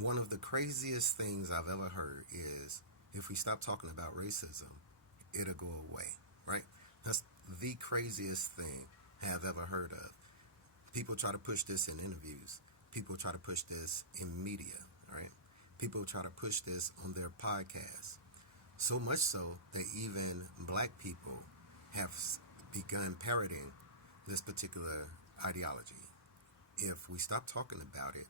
One of the craziest things I've ever heard is if we stop talking about racism, it'll go away, right? That's the craziest thing I've ever heard of. People try to push this in interviews. People try to push this in media, right? People try to push this on their podcasts. So much so that even black people have begun parroting this particular ideology. If we stop talking about it,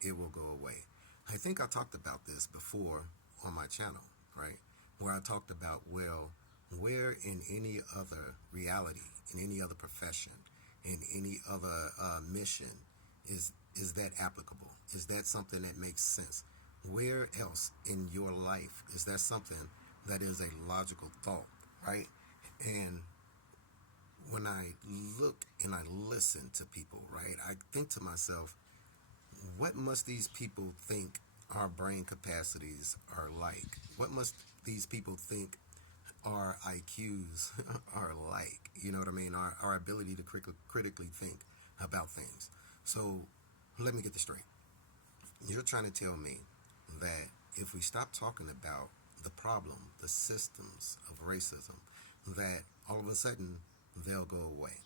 it will go away. I think I talked about this before on my channel, right? Where I talked about, well, where in any other reality, in any other profession, in any other mission, is that applicable? Is that something that makes sense? Where else in your life is that something that is a logical thought, right? And when I look and I listen to people, right, I think to myself, what must these people think our brain capacities are like? What must these people think our IQs are like? You know what I mean? Our ability to critically think about things. So let me get this straight. You're trying to tell me that if we stop talking about the problem, the systems of racism, that all of a sudden they'll go away.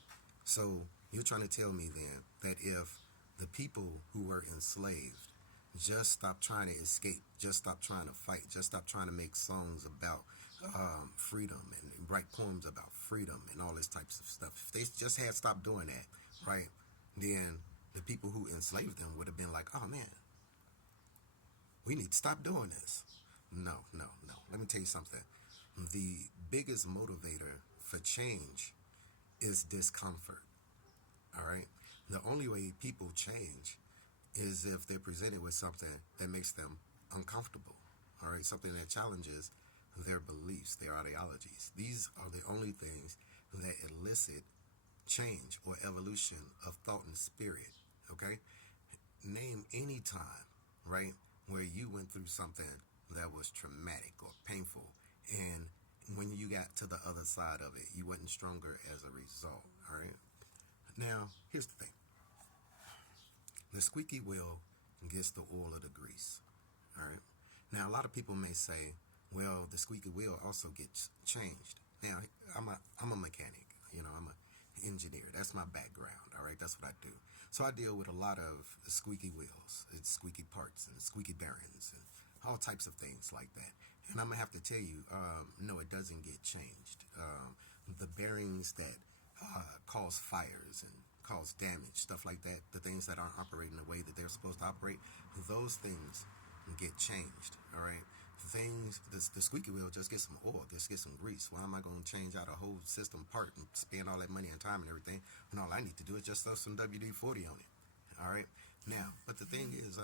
So you're trying to tell me then that if the people who were enslaved just stop trying to escape, just stop trying to fight, just stop trying to make songs about freedom and write poems about freedom and all this types of stuff, if they just had stopped doing that, right, then the people who enslaved them would have been like, oh man, we need to stop doing this. No, no, no. Let me tell you something. The biggest motivator for change is discomfort. All right? The only way people change is if they're presented with something that makes them uncomfortable. All right? Something that challenges their beliefs, their ideologies. These are the only things that elicit change or evolution of thought and spirit. Okay? Name any time, right, where you went through something that was traumatic or painful, and when you got to the other side of it, you wasn't stronger as a result. All right. Now, here's the thing: the squeaky wheel gets the oil of the grease. All right. Now, a lot of people may say, "Well, the squeaky wheel also gets changed." Now, I'm a mechanic. You know, I'm an engineer. That's my background. All right. That's what I do. So I deal with a lot of squeaky wheels, it's squeaky parts, and squeaky bearings, and all types of things like that. And I'm gonna have to tell you, no, it doesn't get changed. The bearings that cause fires and cause damage, stuff like that, the things that aren't operating the way that they're supposed to operate, those things get changed. All right. The squeaky wheel just get some oil, just get some grease. Why am I going to change out a whole system part and spend all that money and time and everything when all I need to do is just throw some WD-40 on it? All right. Now, but the thing is,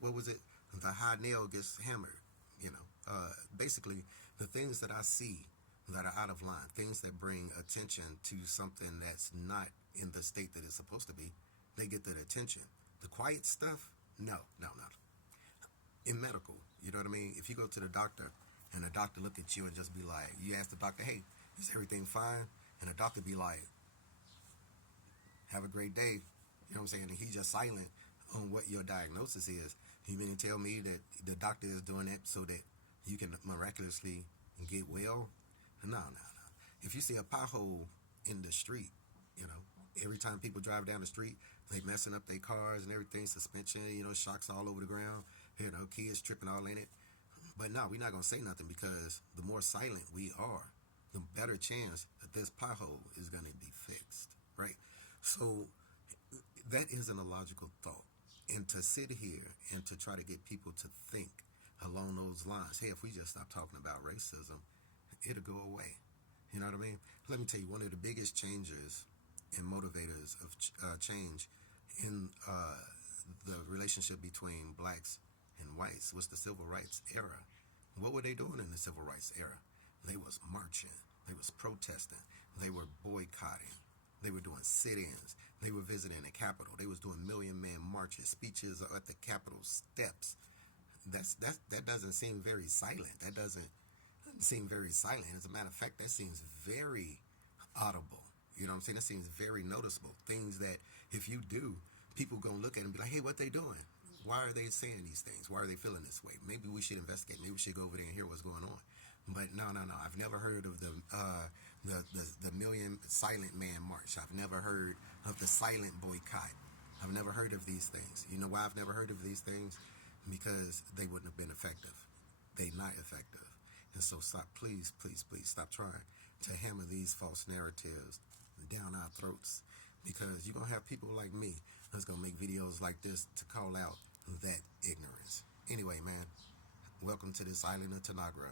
what was it? The high nail gets hammered. You know, basically, the things that I see that are out of line, things that bring attention to something that's not in the state that it's supposed to be, they get that attention. The quiet stuff, no, no, no. In medical, you know what I mean? If you go to the doctor and the doctor look at you and just be like, you ask the doctor, hey, is everything fine? And the doctor be like, have a great day. You know what I'm saying? And he's just silent on what your diagnosis is. You mean to tell me that the doctor is doing that so that you can miraculously get well? No, no, no. If you see a pothole in the street, you know, every time people drive down the street, they messing up their cars and everything, suspension, you know, shocks all over the ground, you know, kids tripping all in it. But no, we're not going to say nothing because the more silent we are, the better chance that this pothole is going to be fixed, right? So that isn't a logical thought. And to sit here and to try to get people to think along those lines, hey, if we just stop talking about racism, it'll go away. You know what I mean? Let me tell you, one of the biggest changes and motivators of change in the relationship between blacks and whites was the civil rights era. What were they doing in the civil rights era? They was marching. They was protesting. They were boycotting. They were doing sit-ins. They were visiting the Capitol. They was doing million-man marches, speeches at the Capitol steps. That doesn't seem very silent. That doesn't seem very silent. As a matter of fact, that seems very audible. You know what I'm saying? That seems very noticeable. Things that if you do, people gonna look at it and be like, hey, what they doing? Why are they saying these things? Why are they feeling this way? Maybe we should investigate. Maybe we should go over there and hear what's going on. But no. I've never heard of the Million Silent Man March. I've never heard of the silent boycott. I've never heard of these things. You know why I've never heard of these things? Because they wouldn't have been effective. They not effective. And so stop, please, stop trying to hammer these false narratives down our throats, because you're going to have people like me that's going to make videos like this to call out that ignorance. Anyway, man, welcome to this island of Tanagra.